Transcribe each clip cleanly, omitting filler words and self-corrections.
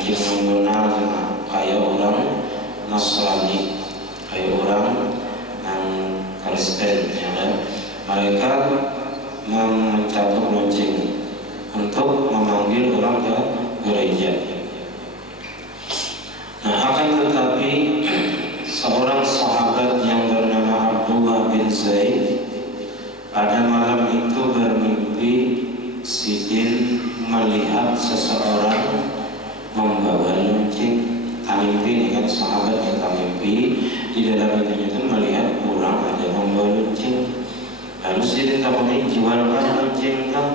Lonceng cing mengenal kayak orang Nasrani, kayak orang yang Kristen, ya kan? Mereka mencabut lonceng untuk memanggil orang ke gereja. Nah, akan tetapi seorang sahabat yang bernama Abdullah bin Zaid pada malam itu bermimpi si jin melihat seseorang membawa lonceng. Tamimpi ini kan sahabat yang tamimpi di dalam itu melihat orang ada membawa lonceng. Lalu si jin takutnya jualkan lonceng kan?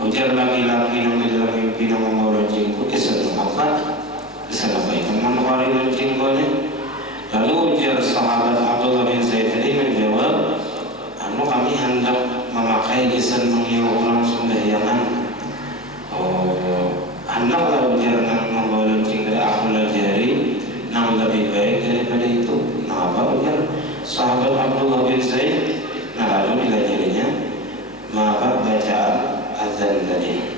Ujar laki-laki yang di dalam mimpi yang membawa lonceng itu kisah apa? Kisah apa itu? Membawa lonceng boleh. Lalu ujar sahabat Abdullah bin Zaid tadi menjawab, kami hendak memakai desain mengiau ulang sembahyangan. Hendaklah ujar yang membawa lonceng dari aku lajari yang lebih baik daripada itu. Nah, apa ujar sahabat Abdullah bin Zaid? Nah, lalu dilajarinya maka bacaan azan tadi,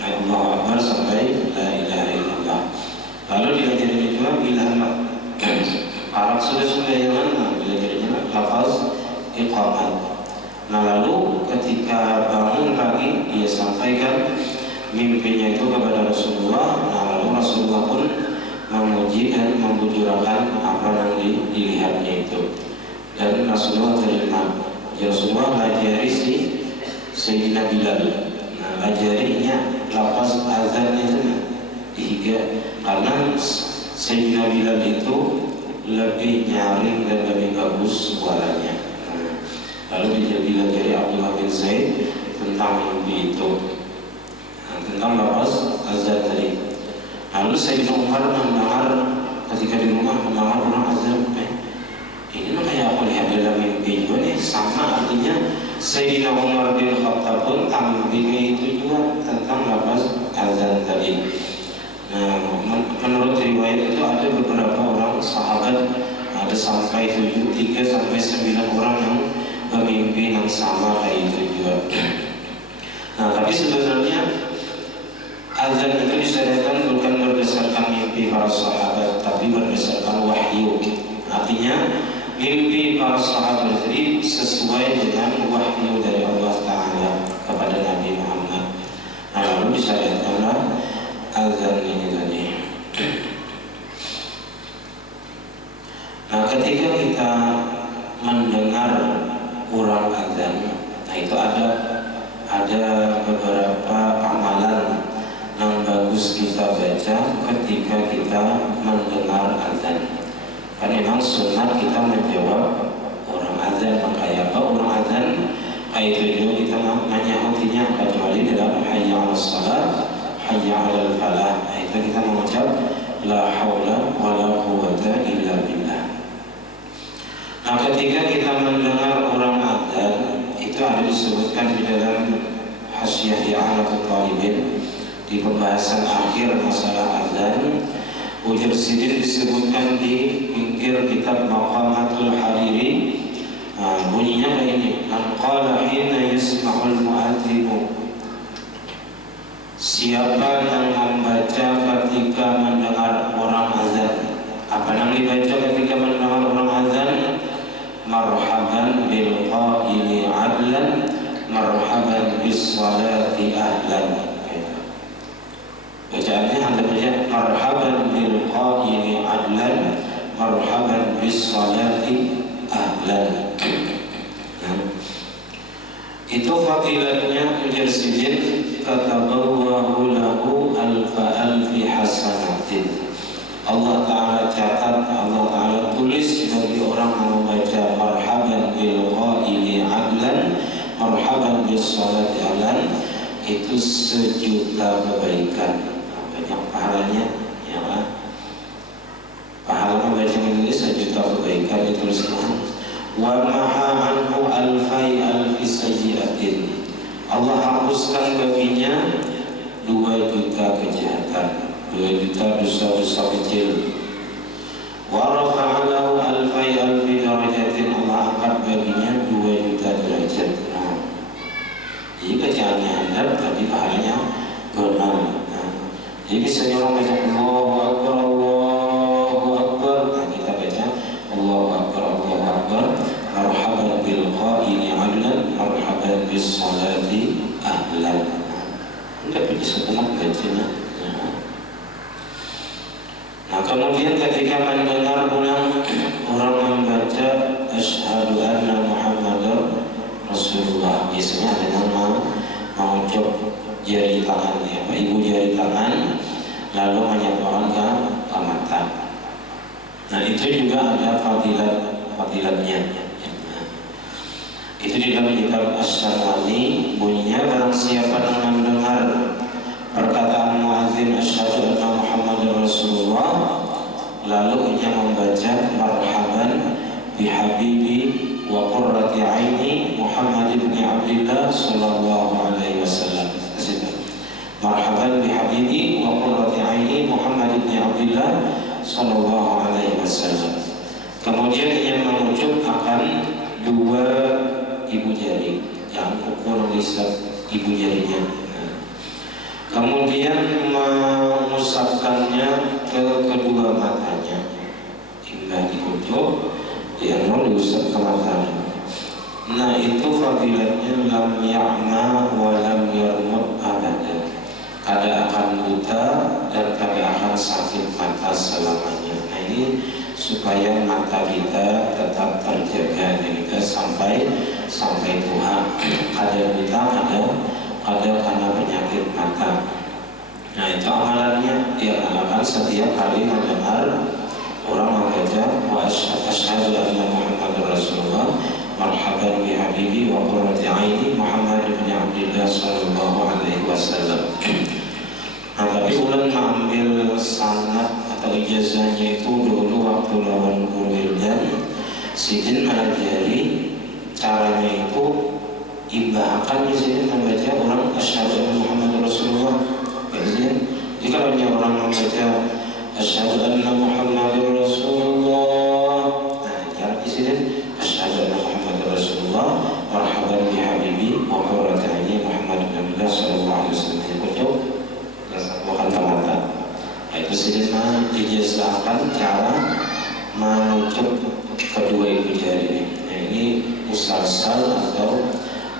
Allahu Akbar sampai la ilaha illallah. Lalu dilajarinya juga bila Arab sudah sembahyangan, dilajarinya lafaz iqamat. Nah, lalu ketika bangun pagi dia sampaikan mimpinya itu kepada Rasulullah. Nah, lalu Rasulullah pun memuji dan membujurakan apa yang dilihatnya itu. Dan Rasulullah terima. Rasulullah ajari si Sayyidina Bilal. Nah, ajarinya lafaz azan itu tiga, karena Sayyidina Bilal itu lebih nyaring dan lebih bagus suaranya. Lalu dilajari Abdullah bin Zaid tentang mimpi itu, tentang lafaz azan tadi. Lalu Sayyidina Umar mendengar ketika di rumah mendengar orang azan, ini mah kayak aku lihat dalam mimpi juga nih, sama artinya Sayyidina Umar bin Khattab pun mimpinya itu juga tentang lafaz azan tadi. Nah, menurut riwayat itu ada beberapa orang sahabat, ada sampai 3 sampai 9 orang yang bermimpi yang sama kayak itu juga. Nah, tapi sebenarnya azan itu disyariatkan bukan berdasarkan mimpi para sahabat, tapi berdasarkan wahyu. Artinya mimpi para sahabat tadi sesuai dengan wahyu dari Allah Ta'ala kepada Nabi Muhammad. Nah, lalu disyariatkanlah azan ini tadi. Nah, ketika kita mendengar orang azan, nah itu ada beberapa amalan yang bagus kita baca ketika kita mendengar azan. Kan memang sunat kita menjawab orang azan, makanya apa orang azan kayak itu kita menyahutinya kecuali dalam hayya 'alas shalah, hayya 'alal falah. Itu kita mengucap la haula wala quwwata illa billah. Nah, ketika kita mendengar orang azan, itu ada disebutkan di dalam Hasyiah I'anatul Talibin di pembahasan akhir masalah azan. Ujar sidin disebutkan di pinggir kitab Maqamatul Hariri. Nah, bunyinya kayak ini: man qala hina yasma'ul mu'adzinu, siapa yang membaca ketika mendengar orang azan. Apa yang dibaca ketika mendengar orang azan? Marhaban bil qaili adlan, marhaban bis salati ahlan. Bacaannya Anda baca marhaban bil qaili adlan, marhaban bis salati ahlan. Itu fadilatnya ujar sidin katabawahu lahu alfi hasanatin. Allah Ta'ala catat, Allah Ta'ala tulis bagi orang yang membaca marhaban bil qaili adlan, marhaban bis salati ahlan, itu 1.000.000 kebaikan. Banyak pahalanya, ya kan? Pahala membaca Inggris 1.000.000 kebaikan dituliskan. Wa maha anhu alfi sayyi'atin, Allah hapuskan baginya 2.000.000 kejahatan, 2.000.000 dosa-dosa kecil. Wa rafa'a lahu alfi darajatin, Allah angkat baginya 2.000.000 derajat. Jadi kerjaannya handal tapi pahalanya benar. Jadi misalnya orang baca Allahu Akbar, Allahu Akbar, nah kita baca Allahu Akbar, Allahu Akbar, marhaban bil qaini adlan, marhaban bis salati ahlan. Enggak bisa tenang bacanya. Nah kemudian ketika mendengar ulang orang membaca asyhadu anna Muhammadar Rasulullah, biasanya ada nama mengucap jari tangan, ya, ibu jari tangan, lalu menyatukan ke mata. Nah itu juga ada fadilatnya. Itu di dalam kitab Asy-Syarani bunyinya, barang siapa yang mendengar perkataan muadzin asyhadu anna Muhammadar Rasulullah lalu ia membaca marhaban bihabibi wa qurrati aini Muhammad bin Abdullah sallallahu alaihi wasallam. Marhaban bihabibi wa qurrati aini Muhammad bin Abdullah sallallahu alaihi wasallam. Kemudian ia mengucap akan dua ibu jari yang ukur lisan ibu jarinya. Kemudian mengusapkannya ke kedua matanya, hingga dikucuk, dia diusap ke matanya. Nah itu fadilatnya lam ya'ma wa lam yarmud abadan. Kada akan buta dan kada akan sakit mata selamanya. Nah ini supaya mata kita tetap terjaga kita sampai tua. Kada buta, ada karena penyakit mata. Nah itu amalannya dia amalkan setiap kali mendengar orang membaca wa asyhadu anna Muhammadar Rasulullah marhaban bi habibi wa qurrati aini Muhammad bin Abdullah sallallahu alaihi wasallam. Nah tapi ulang mengambil sanad atau ijazahnya itu dulu waktu lawan guru Wildan Sidin Al-Jari, caranya itu ibahakan di sini membaca orang asyhadu anna Muhammadar Rasulullah. Jadi kalau orang membaca asyhadu anna Muhammadar Rasulullah, nah cara di sini asyhadu anna Muhammadar Rasulullah marhaban bi habibi wa qurrati aini Muhammad bin Abdullah sallallahu alaihi wasallam. Itu bukan mata. Itu sini dijelasan cara mengucap kedua ibu jari. Nah ini musalsal atau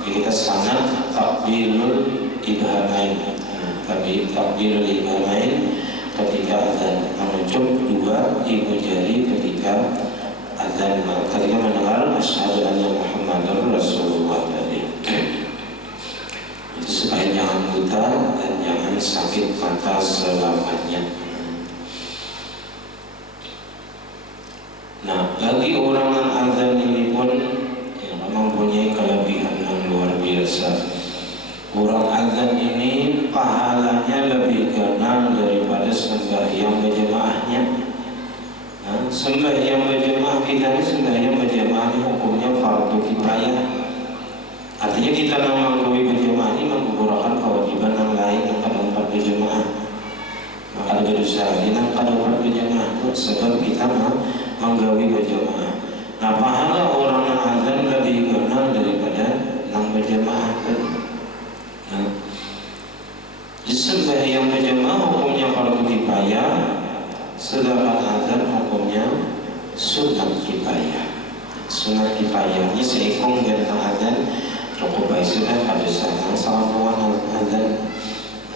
kita sangat takbirul ibhamain. Tapi takbirul ibhamain ketika azan, mengucap dua ibu jari ketika azan, ketika mendengar asyhadu anna Muhammadar Rasulullah tadi. Itu supaya jangan buta dan jangan sakit mata selamanya. Nah bagi orang yang azan ini pun mempunyai kelebihan yang luar biasa. Orang azan ini pahalanya lebih ganal daripada sembahyang berjamaahnya. Nah, sembahyang berjamaah kita ini, sembahyang berjamaah ini hukumnya fardu kifayah. Artinya kita mengakui berjamaah ini menggugurkan kewajiban yang lain yang kadang berjamaah. Maka ada berusaha kita kadang berjamaah itu sebab kita menggawi berjamaah. Nah pahala orang yang azan lebih ganal daripada yang berjamaah tadi. Nah, sembahyang berjamaah hukumnya fardu kifayah, sedangkan azan hukumnya sunat kifayah. Sunat kifayahnya seikung dan azan cukup baik sudah ada sana sama kawan azan.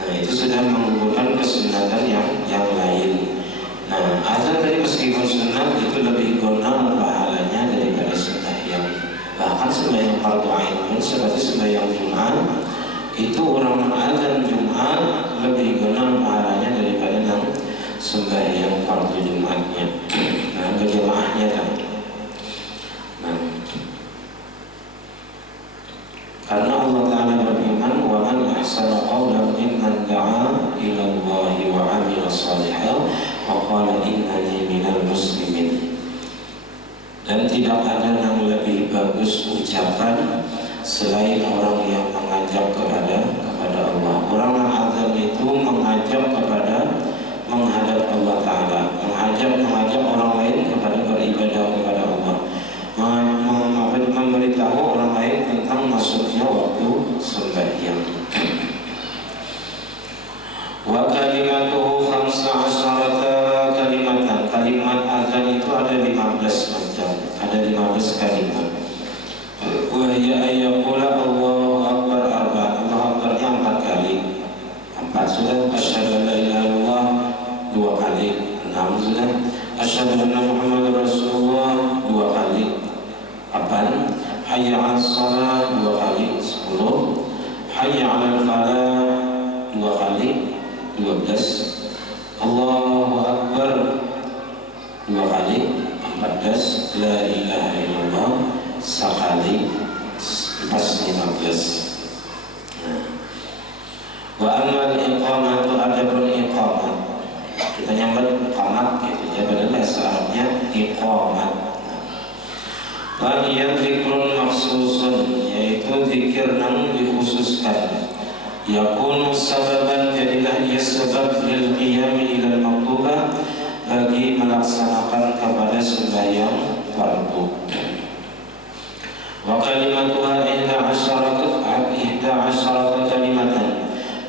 Nah itu sudah menggugurkan kesunatan yang lain. Nah azan tadi meskipun sunat itu lebih gondang pahalanya daripada sembahyang. Bahkan sembahyang fardu ain pun seperti sembahyang Jumat itu orang azan Jumat lebih gondang pahalanya daripada yang sembahyang fardu Jumatnya. Nah berjamaahnya kan. Nah karena Allah Ta'ala berfirman wa man ahsana qawlan mimman da'a ila Allah wa 'amila shalihan wa qala innani minal muslimin. Dan tidak ada yang lebih bagus ucapan selain orang yang mengajak kepada Allah. Orang yang azan itu mengajak kepada menghadap Allah Ta'ala, mengajak orang lain kepada beribadah kepada Allah, memberitahu orang lain tentang masuknya waktu sembahyang. Wa kalimatuhu 15 kalimatan. Kalimat azan itu ada 15 macam, ada 15 kalimat. Wa hiya ayyaqula Allahu akbar arba'an. Allahu akbarnya 4 kali. 4 sudah. Asyhadu an la ilaha illallah 2 kali. 6 sudah. Asyhadu anna Muhammadar Rasulullah 2 kali. 8. Hayya 'alas shalah 2 kali. 10. Hayya 'alal falah 2 kali. 12. Allahu akbar 2 kali. 14. La ilaha illallah sekali. 15. Wa amal iqamatu, adapun iqamat, kita nyambut iqamat gitu ya, pada bahasa Arabnya iqamat. Wa hiya dzikrun maksusun, yaitu zikir yang dikhususkan. Yakunu sababan, jadilah ia sebab lil qiyami ilal maktubah, bagi melaksanakan kepada sembahyang fardu. Wa kalimatuha 11 kalimatan.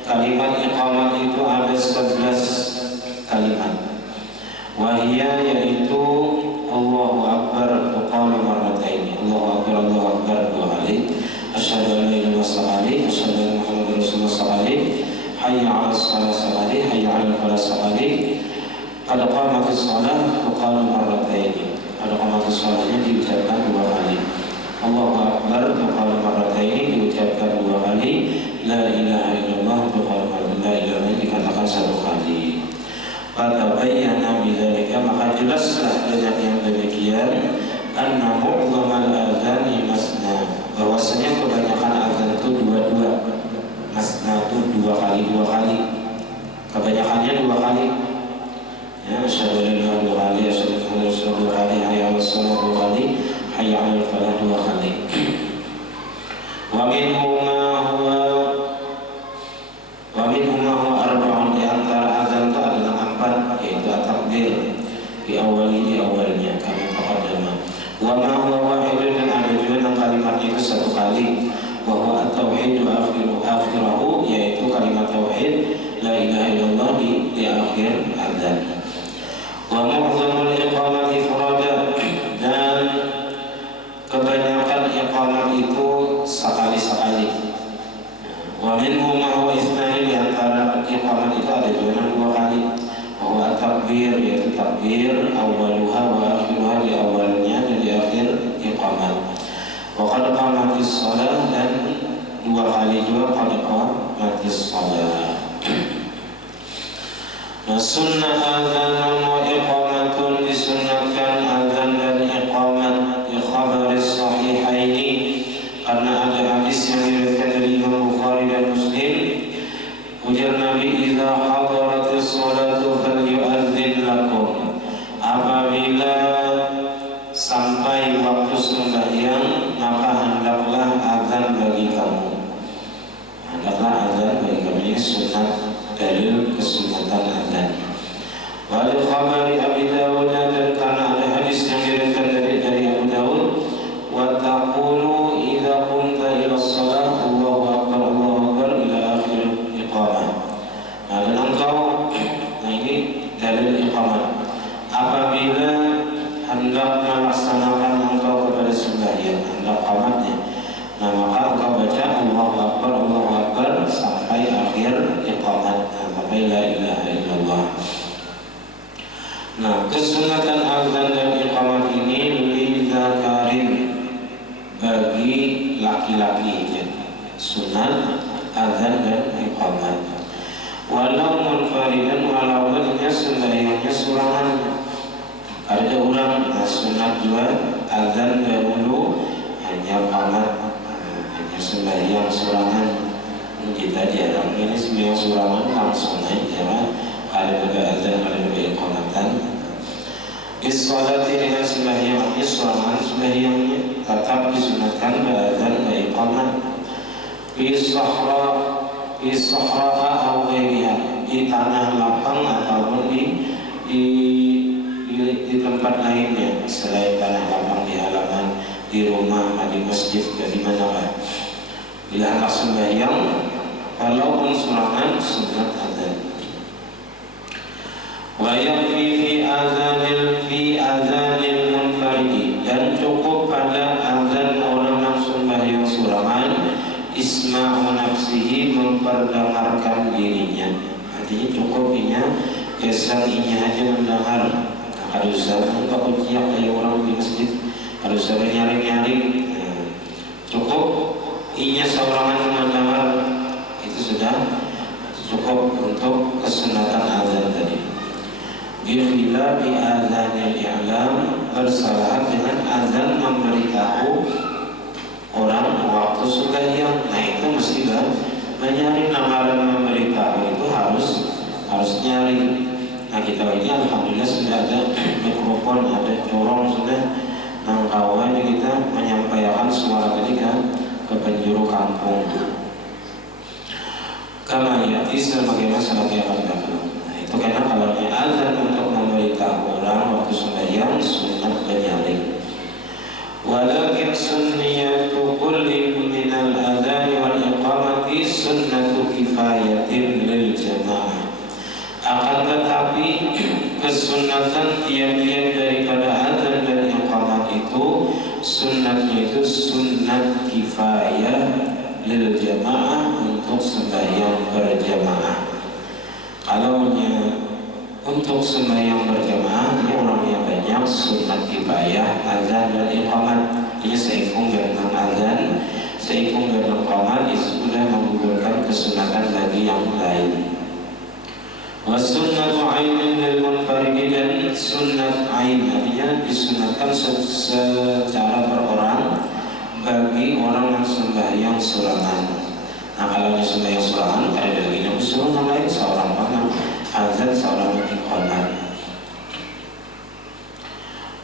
Kalimat iqamat itu ada 11 kalimat. Wahia, yaitu Allahu akbar tuqalu marrataini. Allahu akbar 2 kali. Asyhadu an la ilaha illallah sekali. Asyhadu anna Muhammadar Rasulullah sekali. Hayya 'alas shalah sekali. Hayya 'alal falah sekali. Qad qamatis shalah tuqalu marrataini. Qad qamatis shalahnya diucapkan 2 kali. Allahu akbar tuqalu marrataini, diucapkan 2 kali. La ilaha illallah tuqalu marrataini, la ilaha dikatakan 1 kali. Pada bayyana bidzalika, maka jelaslah dengan yang demikian, anna mu'dhamal adzani masna, bahwasanya kebanyakan azan itu 2-2. Masna itu 2 kali, 2 kali. Kebanyakannya 2 kali. Ya, asyhadu an la ilaha illallah 2 kali, asyhadu anna Rasulullah 2 kali, hayya 'alas shalah 2 kali, hayya 'alal falah 2 kali. Wa minhum ma huwa arba'un, di antara azan itu adalah 4, yaitu at-takbir di awalnya kami taqaddama. Wa ma huwa wahidun, dan ada juga yang kalimat itu 1 kali. Wa huwa at-tauhid akhirahu, yaitu kalimat tauhid la ilaha illallah di akhir azan. Wa mu'dhamul iqamati ifrada, dan kebanyakan iqamat itu sekali-sekali. Wa minhum ma huwa ithnani, di antara iqamat itu ada juga 2 kali. Wa huwa takbir, yaitu takbir awwaluha wa akhiruha, di awalnya dan di akhir iqamat. Wa qad qamatis shalah, dan 2 kali juga qad qamatis shalah. Sunnah adzan wa iqamatun, disunnahkan adzan dan iqamat di khabaris sahihaini, karena ada hadis yang diriwayatkan dari Imam Bukhari dan Muslim. Ujar Nabi, idza hadaratis sholatu falyu'adzin lakum, apabila sampai waktu sembahyang maka hendaklah azan bagi kamu. Hendaklah azan bagi kamu, ini sunnah, dalil kesunnatan azan. Wa li khabari Abi Dawud, dan karena ada hadis yang diriwayatkan dari Abu Dawud, wa taqulu idza qumta ila shalah Allahu akbar ila akhir iqamah. Dan engkau, nah ini dalil iqamah, apabila hendak melaksanakan engkau kepada sembahyang, hendak qamatnya, nah maka engkau baca Allahu akbar sampai akhir iqamah, sampai la ilaha illallah. Nah, kesunatan azan dan iqamah ini li dzakarin, bagi laki-laki ya. Sunat azan dan iqamah. Walau munfaridan, walaupun dia sembahyangnya surangan. Ada orang sunat juga azan dahulu, hanya iqamah, hanya sembahyang surangan. Kita jarang ini sembahyang surangan langsung aja. Ada juga azan, ada juga iqamatan. Issolati, dengan sembahyang surangan, sembahyangnya tetap disunatkan azan dan iqamah. Isahra atau ghairiha, di tanah lapang ataupun di tempat lainnya selain tanah lapang, di halaman, di rumah, di masjid, di mana-mana. Bila hendak sembahyang, walaupun surangan, sunat azan. Wa yakfi fi adzanil munfaridi, dan cukup pada azan orang yang sembahyang surangan, isma'u nafsihi, memperdengarkan dirinya. Artinya cukup geser aja mendengar. Harus nggak ujian kayak orang di masjid, harus nyaring-nyaring. Cukup seorangan mendengar, itu sudah cukup untuk kesunatan azan tadi. Bikhilafi azanil i'lam, bersalahan dengan azan memberitahu orang waktu sembahyang. Nah itu mesti menyaring, lamaran memberitahu itu harus nyaring. Nah kita ini alhamdulillah sudah ada mikrofon, ada corong sudah. Nah kawan kita menyampaikan suara tadi ke penjuru kampung. Kama yati, sebagaimana yang akan datang. Nah itu karena kalau azan untuk memberitahu orang waktu sembahyang sunat menyaring. Walakin sunniyatu kulli minal adhan wal iqamati sunnatu kifayatin lil jamaah. Akan tetapi kesunatan tiap-tiap daripada azan dan iqamat itu sunnatnya itu sunnat kifayah lil jamaah, untuk sembahyang berjamaah. Kalau untuk sembahyang berjamaah ini orangnya banyak, sunnat kifayah azan dan iqamat. Ini seikung dengan azan, seikung dengan iqamat, itu sudah menggugurkan kesunatan bagi yang lain. Wasunnatu ainin lil munfaridi, dan sunnat ain artinya disunatkan secara berorang bagi orang yang sembahyang surangan. Nah kalau yang sembahyang surangan ada lagi yang suruh yang lain, seorang pernah azan, seorang iqamat.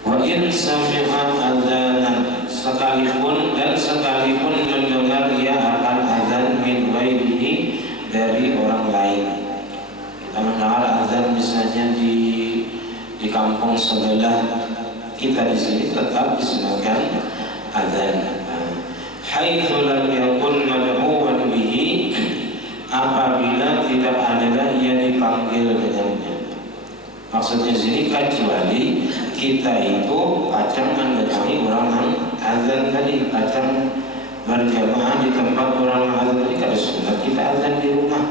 Wa in sami'a adzanan, sekalipun mendengar ia akan azan min ghairihi, dari orang lain. Kita mendengar azan misalnya di kampung sebelah kita, di sini tetap disunatkan azan. Haitsu lam yakun mad'uwan bihi, apabila tidak adalah ia dipanggil dengannya. Maksudnya sini kecuali kita itu pacang mendatangi orang yang azan tadi, pacang berjamaah di tempat orang yang azan tadi. Kalau sunat kita azan di rumah,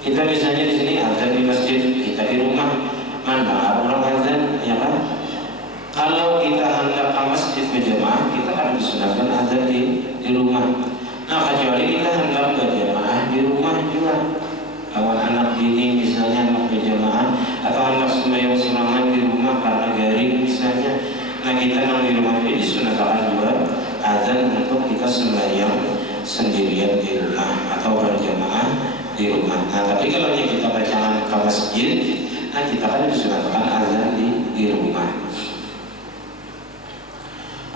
kita misalnya di sini azan di masjid, kita di rumah mana orang azan, ya kan? Kalau kita hendak ke masjid berjamaah, kita akan disunatkan azan di rumah. Nah kecuali kita hendak berjamaah di rumah juga. Kawan anak dini misalnya hendak berjamaah, atau hendak sembahyang surangan di rumah karena garing misalnya. Nah kita yang di rumah ini disunatkan juga azan untuk kita sembahyang sendirian di rumah atau berjamaah di rumah. Nah tapi kalau kita bacaan ke masjid, nah kita kan disunatkan azan di rumah.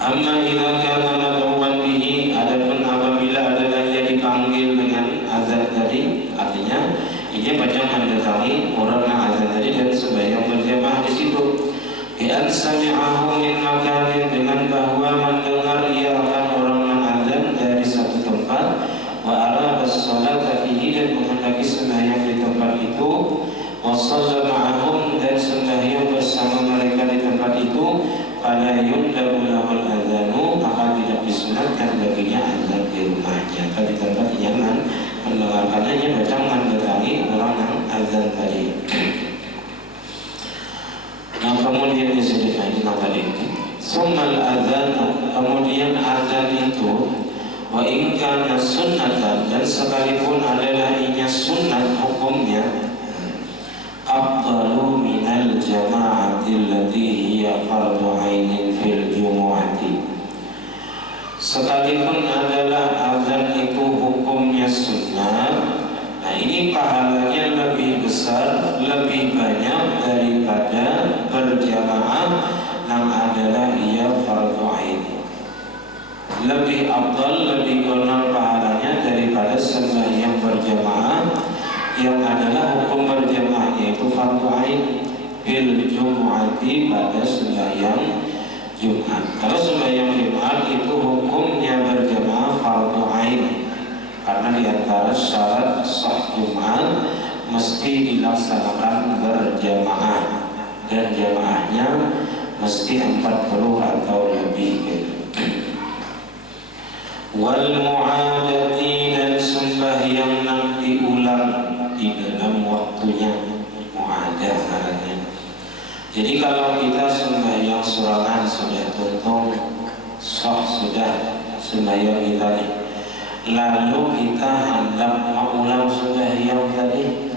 Amma idza kana mad'uwan bihi, adapun apabila adalah ia dipanggil dengan azan tadi, artinya ini bacaan mendatangi orang yang azan tadi dan sembahyang berjamaah di situ. Bi an sami'ahu min makanin, dengan bahwa mendengar ia akan orang yang azan dari satu tempat, wa arada as-salata fihi, dan menghendaki sembahyang di tempat itu, wa shalla ma'ahum, dan sembahyang bersama mereka di tempat itu, pada yundabu lahul azanu, maka tidak disunatkan baginya azan di rumahnya. Tapi tempat nyaman mendengarkannya macam mendatangi orang yang azan tadi. Nah kemudian disebutkan tadi summal azan, kemudian azan itu wa in kana sunnatan, dan sekalipun adalah inya sunnat hukumnya, afdalu minal jama'ati allati hiya fardu ainin fil jumu'ati, sekalipun adalah azan itu hukumnya sunnah. Nah ini pahalanya lebih besar, lebih banyak daripada berjamaah yang adalah ia fardu ain. Lebih afdal, lebih benar pahalanya daripada sembahyang berjamaah yang adalah hukum berjamaah, yaitu fardu ain bil jumu'ati, pada sembahyang Jumat. Kalau sembahyang Jumat itu hukumnya berjamaah fardu ain, karena di antara syarat sah Jumat mesti dilaksanakan berjamaah. dan jamaahnya mesti 40 atau lebih. Wal mu'adati, dan sembahyang yang diulang di dalam waktunya, mu'adah namanya. Jadi kalau kita sembahyang surangan sudah tuntung, sah sudah sembahyang kita nih, lalu kita hendak mengulang sembahyang tadi.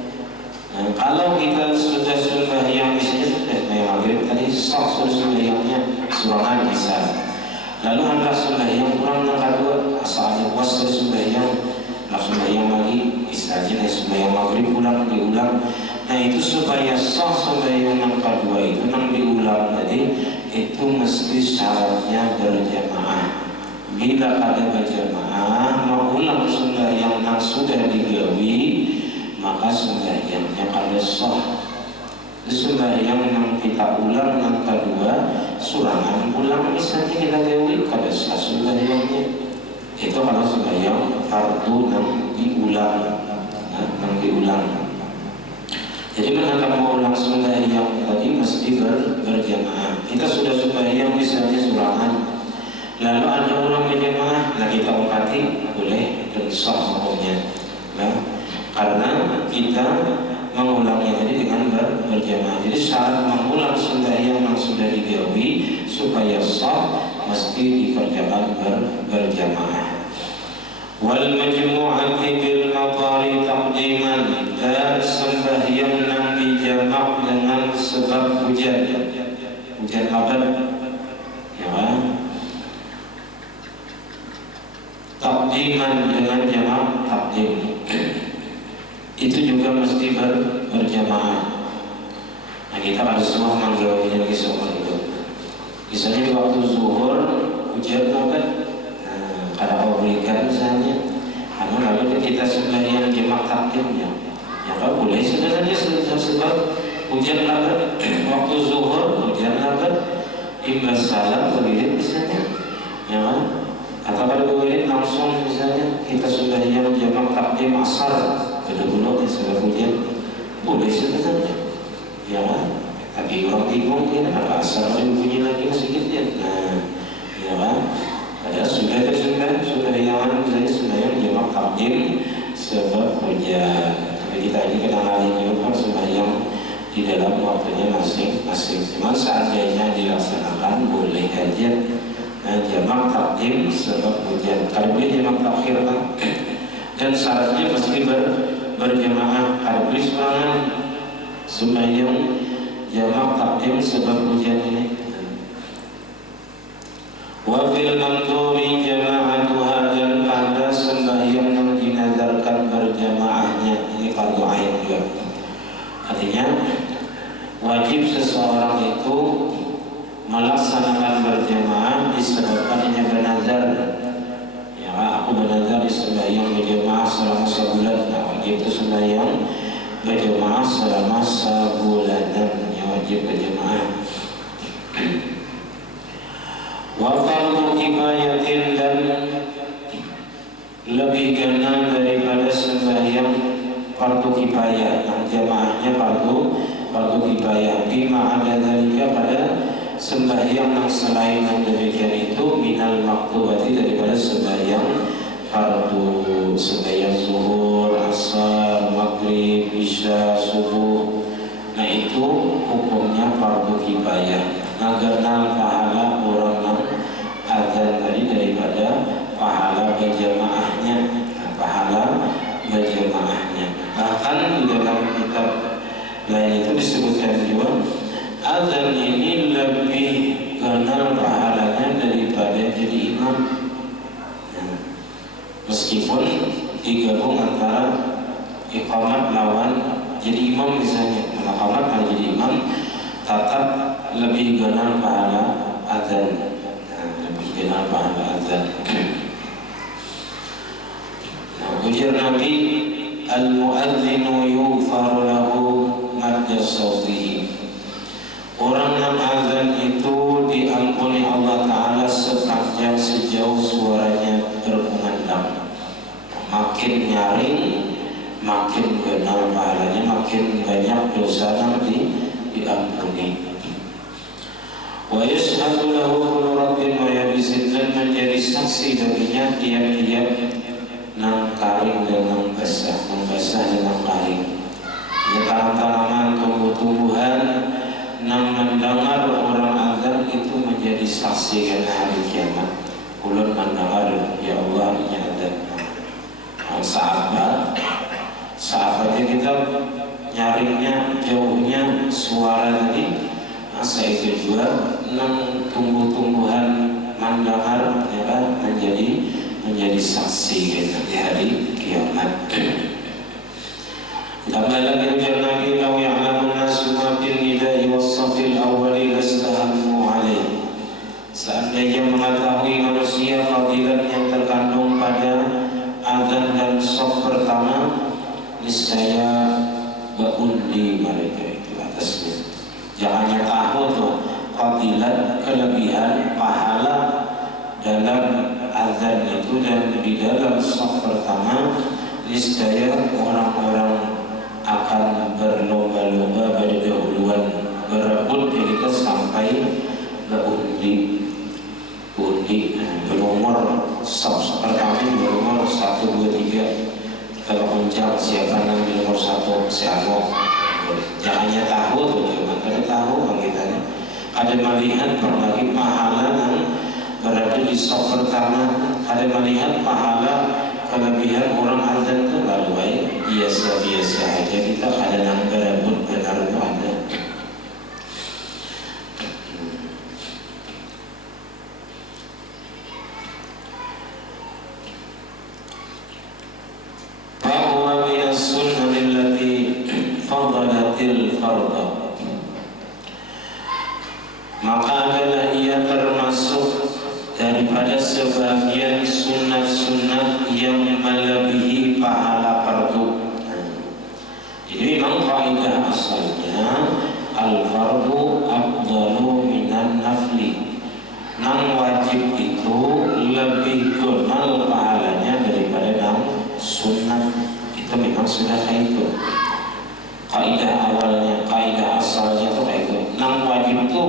Nah, kalau kita sudah sembahyang misalnya sudah sembahyang maghrib tadi, sah sudah sembahyangnya surangan bisa. Lalu hendak sembahyang kurang yang kedua, asal ada puas sudah sembahyang, langsung sembahyang lagi, bisa aja deh sembahyang maghrib ulang diulang. Nah itu supaya sah sembahyang yang kedua itu yang diulang tadi itu mesti syaratnya berjamaah. Bila ada berjamaah mengulang sembahyang yang sudah digawi, maka sembahyangnya kada sah. Sembahyang yang kita ulang yang kedua, surangan ulang misalnya kita gawi, kada sah sembahyangnya. Itu kalau sembahyang fardu yang diulang, yang diulang. Jadi menangkap mau ulang sembahyang tadi mesti berjamaah. Kita sudah sembahyang misalnya surangan, lalu ada orang berjamaah, nah kita umpati boleh dan sah hukumnya. Nah, karena kita mengulangnya tadi dengan berjamaah. Jadi syarat mengulang sembahyang yang sudah digawi supaya sah mesti dikerjakan berjamaah. Wal majmu'ati bil matari taqdiman, dan sembahyang yang dijamak dengan sebab hujan. Hujan apa? Ya, taqdiman dengan jamak taqdim. Itu juga mesti berjamaah. Nah kita harus semua menggawainya lagi semua itu. Misalnya di waktu zuhur hujan apa? Kada obligan misalnya, karena lalu kita sembahyang jamak takdimnya, ya kan boleh sebenarnya sebab hujan apa? Waktu zuhur hujan apa? Imbas salam begitu misalnya, ya kan? Atau pada begitu langsung misalnya kita sembahyang jamak takdim asar, benar-benar sebab hujan, boleh sebenarnya, ya kan? Tapi orang bingung ini ada asar ada bunyi lagi sedikit, nah, ya kan? Ada sudah yang saya sembahyang jamak takdim sebab hujan. Tapi kita ini kadang-kadang juga sembahyang di dalam waktunya masing-masing. Cuma seandainya dilaksanakan boleh aja jamak takdim sebab hujan. Kalau boleh jamak takhir kan, dan syaratnya mesti berjamaah. Kalau boleh serangan sembahyang jamak takdim sebab hujan ini. Wa fil manduri jama'atuha, dan pada sembahyang yang dinazarkan berjamaahnya, ini fardu ain juga. Artinya wajib seseorang itu melaksanakan berjamaah disebabkan dia bernazar. Ya, aku bernazar di sembahyang berjamaah selama sebulan. Nah, wajib itu sembahyang berjamaah selama sebulan, dan wajib berjamaah. Wa fardu kifayatin, dan lebih gana daripada sembahyang fardu kifayah, yang jamaahnya fardu kifayah. Bima ada dalika, pada sembahyang yang selain yang demikian itu, minal maktubati, daripada sembahyang fardu, sembahyang zuhur, asar, maghrib, isya, subuh. Nah itu hukumnya fardu kifayah. Agar pahala orang yang azan tadi daripada pahala berjamaahnya, Bahkan di dalam kitab lain itu disebutkan juga azan ini lebih kenal pahalanya daripada jadi imam. Meskipun digabung antara iqamat lawan jadi imam misalnya, iqamat dan jadi imam tetap lebih kenal pahala azan, lebih kenal pahala azan. Ujar Nabi, al-muadzinu yughfaru lahu madda sawtihi. Orang yang azan itu diampuni Allah Ta'ala sepanjang sejauh suaranya berkumandang. Makin nyaring, makin kenal pahalanya, makin banyak dosa yang diampuni. wa yashhadu lahu kullu rabbin wa yabisin, dan menjadi saksi baginya tiap-tiap nang karing dan nang basah dan nang karing, ya tanaman tumbuh-tumbuhan nang mendengar orang azan itu menjadi saksi karena hari kiamat. Ulun mendengar ya Allah ini azan. Sahabatnya kita nyaringnya jauhnya suara tadi, saya itu juga nang tumbuh-tumbuhan mendengar ya, menjadi saksi gitu, di hari kiamat. Tambah lagi ujar Nabi, "Lau ya'lamun nasu ma bil nida'i was-saffil awwali lastahammu alaih." Seandainya mengetahui manusia fadilat yang terkandung pada azan dan shaf pertama, niscaya berundi mereka itu atasnya. Jangan tahu tuh fadilat, kelebihan, pahala dalam azan itu dan di dalam shaf pertama, niscaya orang-orang akan berlomba-lomba berdahuluan berebut kita sampai berundi berumur seperti berumur 1, 2, 3. Kalau puncak siapa yang di nomor 1 siapa. Jangannya tahu tuh, ada tahu kita ada melihat berbagai pahala yang berada di shaf pertama, ada melihat pahala kelebihan orang azan itu lalu baik biasa-biasa aja, kita kadang berebut benar itu ada. Bahwa minas sunnah allati fadalatil farda, maka adalah ia termasuk daripada sebagian sunnah-sunnah yang melebihi pahala fardu. Jadi memang kaidah asalnya al-fardu afdalu minan nafli. Nang wajib itu lebih kenal pahalanya daripada nang sunnah. Itu memang sudah kayak itu. Kaidah awalnya, kaidah asalnya itu kayak itu. Nang wajib itu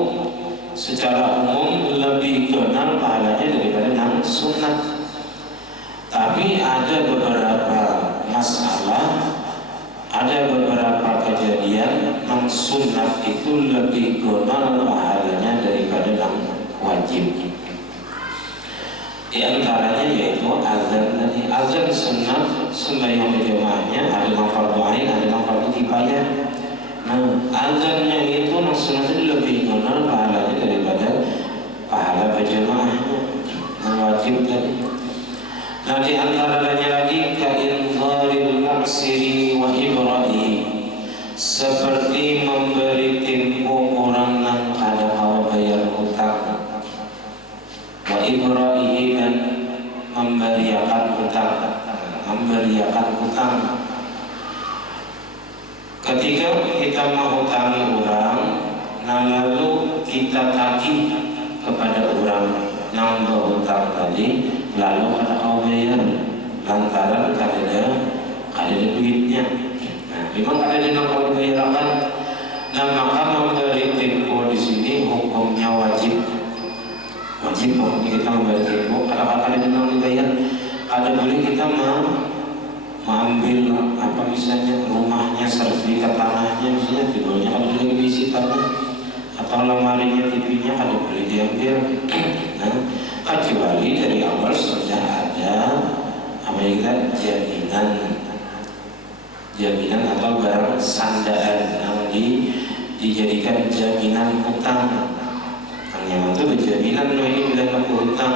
secara umum lebih kenal pahalanya daripada nang sunnah. Tapi ada beberapa masalah, ada beberapa kejadian nang sunnah itu lebih kenal pahalanya daripada nang wajib. Di antaranya yaitu azan tadi. Azan sunnah sembahyang berjamaahnya ada yang fardu ain, ada yang fardu kifayah. Nah, azannya itu maksudnya lebih kenal pahalanya daripada pahala berjamaahnya yang wajib tadi. Nah, di antaranya lagi ka'inzaril mu'siri wa ibra'i, seperti memberi tempo orang yang ada mau bayar hutang, wa ibra'i, dan memberiakan hutang. Ketika kita menghutangi orang, nah lalu kita tagih kepada orang yang berhutang tadi, lalu ada kau bayar lantaran ada duitnya. Nah, memang ada yang kau bayarkan. Nah, maka memberi tempo di sini hukumnya wajib. Wajib kita memberi tempo. Kalau ada yang dibayar, ada boleh kita mengambil apa misalnya rumahnya, sertifikat tanahnya misalnya, tidurnya kalau boleh diisi tanah, atau lemarinya, TV-nya kalau boleh diambil. Nah, kecuali dari awal sudah ada apa yang kita jaminan atau barang sandaan yang dijadikan jaminan hutang. Yang itu berjaminan ini bila kamu hutang.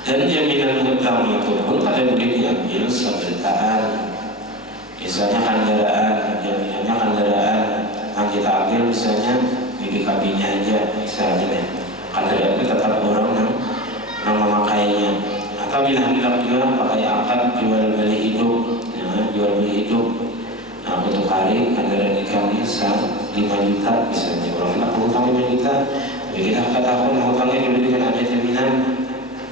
Dan jaminan hutang itu pun ada boleh diambil seberitaan. Misalnya kendaraan, jaminannya kendaraan yang kita ambil misalnya BPKB-nya aja misalnya. Kendaraan itu tetap orang yang memakainya. Atau bila hendak juga pakai akad jual beli hidup, ya, jual beli hidup. Nah, untuk hari kendaraan kami 5 juta misalnya. Kalau kita hutang 5 juta, tapi kita katakan hutangnya dulu dengan ada jaminan.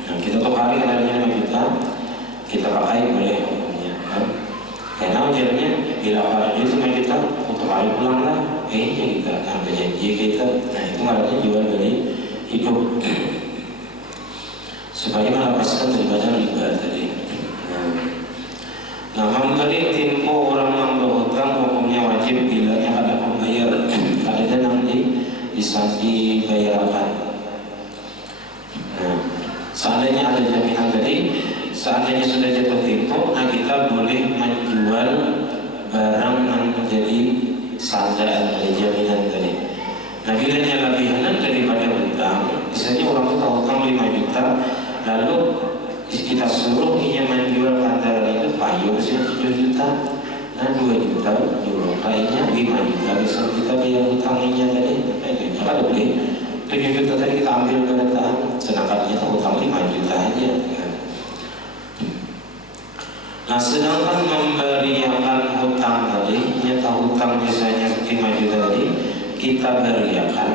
Nah, kita untuk hari kendaraan 5 juta, kita pakai boleh hukumnya. Kan? Karena ujarnya bila pada duit 5 juta untuk hari pulang lah. kayaknya kita ada janji kita. Nah itu artinya jual beli hidup supaya melepaskan daripada riba tadi. Nah, memberi tempo orang yang berhutang hukumnya wajib bila yang ada pembayar, ada yang dibayarkan. Nah, seandainya ada jaminan tadi, seandainya sudah jatuh tempo, nah kita boleh menjual barang yang menjadi sandaan dari jaminan tadi. Nah, bila lebihan daripada hutang, misalnya orang itu hutang 5 juta, lalu kita suruh ia menjual kantaran itu payung 7 juta, nah 2 juta jual lainnya 5 juta, bisa kita bayar hutangnya tadi. Kalau boleh 7 juta tadi kita ambil kedatangan, sedangkan kita hutang 5 juta aja. Nah, sedangkan memberiakan hutang tadi, nyata hutang misalnya 5 juta tadi, kita beriakan,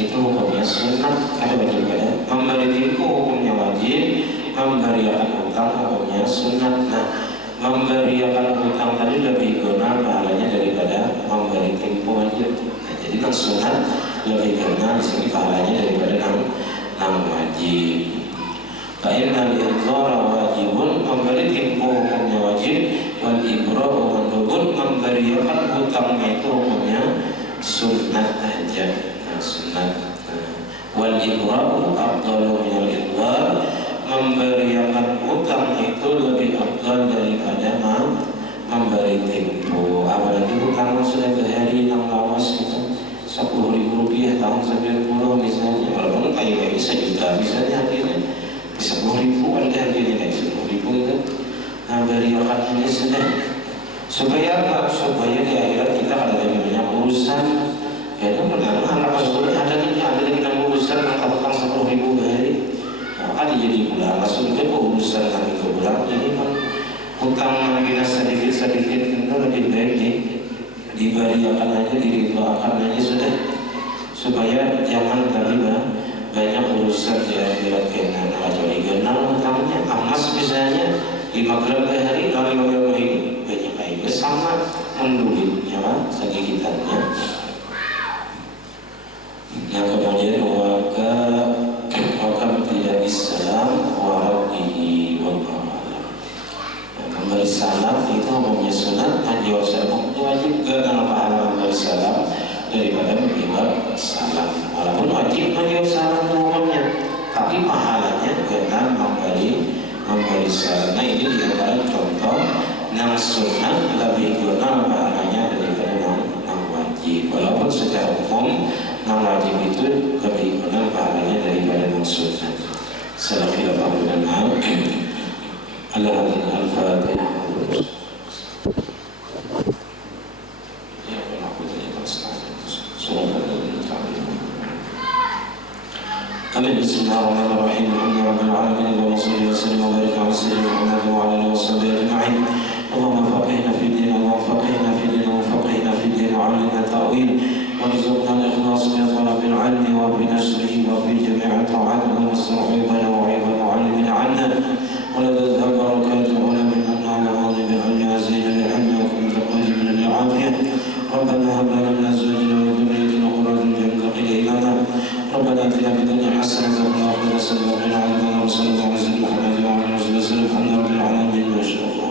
itu hukumnya sunnah, ada wajib ada. Memberi tempo hukumnya wajib, memberiakan hutang hukumnya sunnah. Nah, memberiakan hutang tadi lebih benar pahalanya daripada memberi tempo wajib. Nah, jadi yang sunnah lebih benar di sini pahalanya daripada yang wajib. Fa'inna al-idhara wajibun, memberi tempo hukumnya wajib, wal ibra'u mandubun, memberiakan hutangnya itu hukumnya sunnah aja. Nah, sunnah. Wal ibra'u afdalu minal idhar, memberiakan hutang itu lebih afdal daripada memberi tempo. Apalagi hutang sudah berhari yang lawas itu 10.000 rupiah tahun 90 misalnya, walaupun kayak bisa juta misalnya akhirnya 10.000 ada harganya kayak 10.000 itu. Nah, beriakan ini sudah supaya apa? Supaya di akhirat kita kalau ada banyak urusan, ya itu benar. Anak Rasul ada kita urusan angkat hutang 10.000 hari. Ada jadi bulan masuk itu urusan kali ke bulan. Jadi kan hutang kita sedikit itu lebih baik diberiakan aja, didoakan aja sudah, supaya jangan terlibat banyak urusan di akhirat kena atau digenal hutangnya. Emas misalnya 5 gram per hari, kalau 5 gram ini banyak kayu sama menduitnya kan segigitannya. Yang kemudian wakam tidak Islam warabihi wabawala. Memberi salam itu hukumnya sunat, menjawab salam wajib dalam pahala memberi salam daripada menjawab salam. Walaupun wajib menjawab salam hukumnya, tapi pahalanya dengan memberi salam. Nah, ini diantara contoh yang sunnah lebih benar pahalanya daripada yang wajib. Walaupun secara umum yang wajib itu lebih benar pahalanya daripada yang sunnah. Sallallahu alaihi Al-Fatihah. Amin. Bismillahirrahmanirrahim. Alhamdulillahirabbil alamin. Allahumma shalli wa sallim wa barik ala sayyidina Muhammad wa ala alihi wa sahbihi ajma'in. Allahumma faqihna fid din, Allahumma faqihna fid din, wa faqihna fid din, wa 'allimna ta'wil, warzuqna al-ikhlas fi talabil 'ilmi wa fi nashrihi wa fi jami'i ta'at wa nasra'ibana wa 'ibana mu'allimina 'anna wa la tadhhab barakatuhu min anna na'udhu bi'ilmi azina li'ilmi wa kum taqadim min al-'afiyah. Rabbana hab lana min azwajina wa dhurriyyatina qurrata a'yun warzuqna ilayna. ربنا اتنا في الدنيا حسنه وفي الاخره حسنه وقنا عذاب النار. صلى الله عليه وسلم محمد وعلى اله وصحبه وسلم. الحمد لله رب العالمين. ما شاء الله.